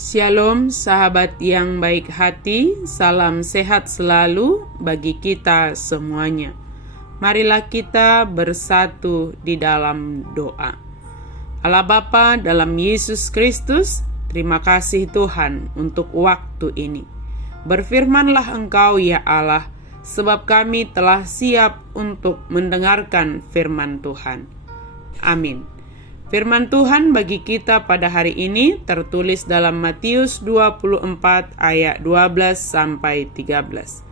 Shalom sahabat yang baik hati, salam sehat selalu bagi kita semuanya. Marilah kita bersatu di dalam doa. Allah Bapa dalam Yesus Kristus, terima kasih Tuhan untuk waktu ini. Berfirmanlah Engkau ya Allah, sebab kami telah siap untuk mendengarkan firman Tuhan. Amin. Firman Tuhan bagi kita pada hari ini tertulis dalam Matius 24 ayat 12 sampai 13.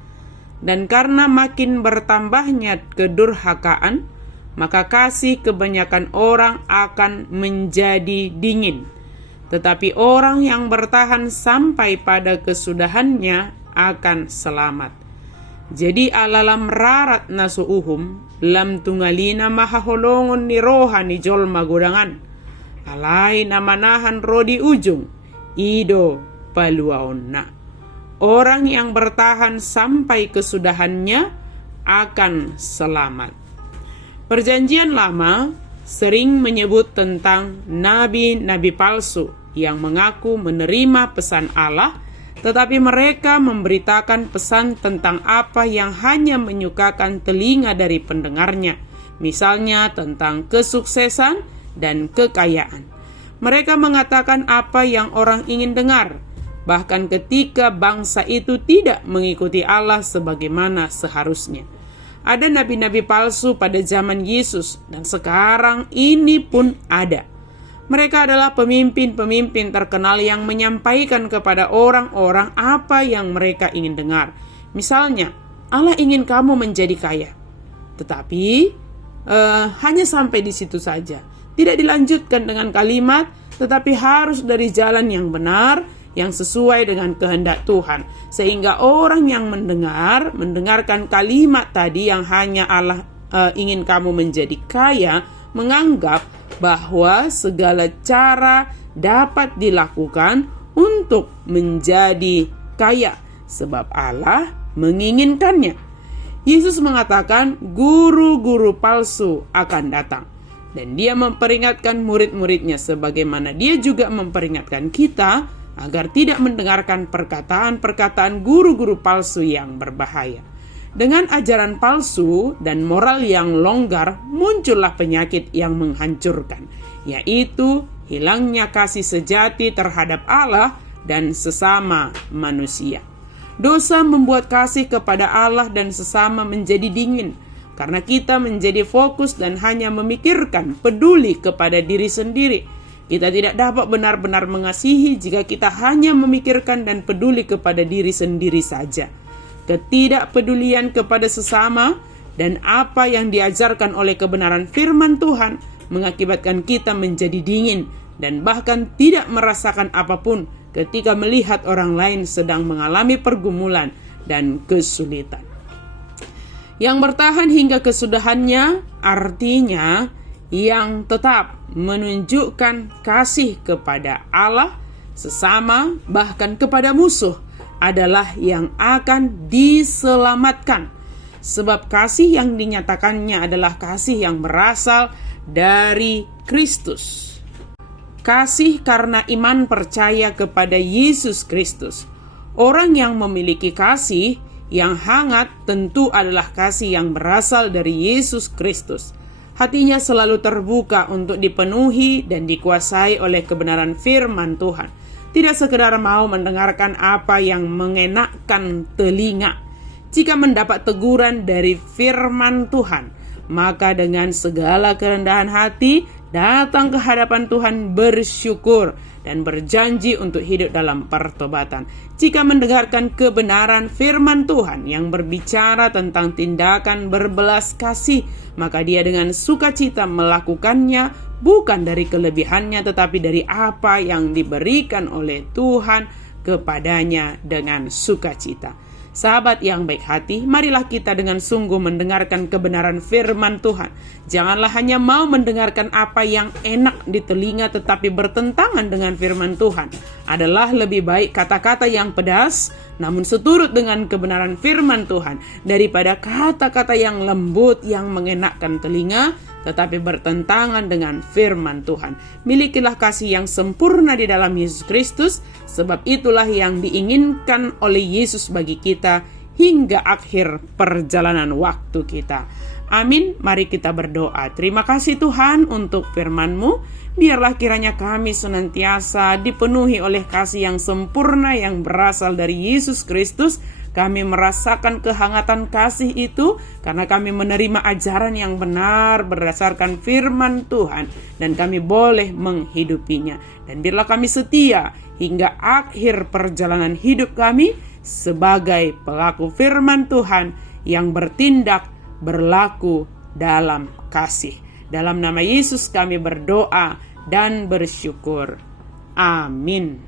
Dan karena makin bertambahnya kedurhakaan, maka kasih kebanyakan orang akan menjadi dingin. Tetapi orang yang bertahan sampai pada kesudahannya akan selamat. Jadi alalam rarat nasuuhum lam tungalina mahaholongon ni rohani jol magudangan alai namanahan rodi ujung ido paluaonna. Orang yang bertahan sampai kesudahannya akan selamat. Perjanjian Lama sering menyebut tentang nabi-nabi palsu yang mengaku menerima pesan Allah, tetapi mereka memberitakan pesan tentang apa yang hanya menyukakan telinga dari pendengarnya, misalnya tentang kesuksesan dan kekayaan. Mereka mengatakan apa yang orang ingin dengar, bahkan ketika bangsa itu tidak mengikuti Allah sebagaimana seharusnya. Ada nabi-nabi palsu pada zaman Yesus, dan sekarang ini pun ada. Mereka adalah pemimpin-pemimpin terkenal yang menyampaikan kepada orang-orang apa yang mereka ingin dengar. Misalnya, Allah ingin kamu menjadi kaya. Tetapi, hanya sampai di situ saja. Tidak dilanjutkan dengan kalimat, tetapi harus dari jalan yang benar, yang sesuai dengan kehendak Tuhan. Sehingga orang yang mendengarkan kalimat tadi yang hanya Allah ingin kamu menjadi kaya, menganggap bahwa segala cara dapat dilakukan untuk menjadi kaya, sebab Allah menginginkannya. Yesus mengatakan guru-guru palsu akan datang, dan dia memperingatkan murid-muridnya sebagaimana dia juga memperingatkan kita agar tidak mendengarkan perkataan-perkataan guru-guru palsu yang berbahaya. Dengan ajaran palsu dan moral yang longgar, muncullah penyakit yang menghancurkan, yaitu hilangnya kasih sejati terhadap Allah dan sesama manusia. Dosa membuat kasih kepada Allah dan sesama menjadi dingin, karena kita menjadi fokus dan hanya memikirkan peduli kepada diri sendiri. Kita tidak dapat benar-benar mengasihi jika kita hanya memikirkan dan peduli kepada diri sendiri saja. Ketidakpedulian kepada sesama dan apa yang diajarkan oleh kebenaran firman Tuhan mengakibatkan kita menjadi dingin dan bahkan tidak merasakan apapun ketika melihat orang lain sedang mengalami pergumulan dan kesulitan. Yang bertahan hingga kesudahannya artinya yang tetap menunjukkan kasih kepada Allah, sesama, bahkan kepada musuh adalah yang akan diselamatkan. Sebab kasih yang dinyatakannya adalah kasih yang berasal dari Kristus. Kasih karena iman percaya kepada Yesus Kristus. Orang yang memiliki kasih yang hangat tentu adalah kasih yang berasal dari Yesus Kristus. Hatinya selalu terbuka untuk dipenuhi dan dikuasai oleh kebenaran firman Tuhan. Tidak sekedar mau mendengarkan apa yang mengenakkan telinga. Jika mendapat teguran dari firman Tuhan, maka dengan segala kerendahan hati datang ke hadapan Tuhan bersyukur dan berjanji untuk hidup dalam pertobatan. Jika mendengarkan kebenaran firman Tuhan yang berbicara tentang tindakan berbelas kasih, maka dia dengan sukacita melakukannya, bukan dari kelebihannya tetapi dari apa yang diberikan oleh Tuhan kepadanya dengan sukacita. Sahabat yang baik hati, marilah kita dengan sungguh mendengarkan kebenaran firman Tuhan. Janganlah hanya mau mendengarkan apa yang enak di telinga tetapi bertentangan dengan firman Tuhan. Adalah lebih baik kata-kata yang pedas namun seturut dengan kebenaran firman Tuhan daripada kata-kata yang lembut yang mengenakkan telinga tetapi bertentangan dengan firman Tuhan. Milikilah kasih yang sempurna di dalam Yesus Kristus, sebab itulah yang diinginkan oleh Yesus bagi kita hingga akhir perjalanan waktu kita. Amin. Mari kita berdoa. Terima kasih Tuhan untuk firman-Mu. Biarlah kiranya kami senantiasa dipenuhi oleh kasih yang sempurna yang berasal dari Yesus Kristus. Kami merasakan kehangatan kasih itu karena kami menerima ajaran yang benar berdasarkan firman Tuhan, dan kami boleh menghidupinya. Dan biarlah kami setia hingga akhir perjalanan hidup kami sebagai pelaku firman Tuhan yang bertindak berlaku dalam kasih. Dalam nama Yesus kami berdoa dan bersyukur. Amin.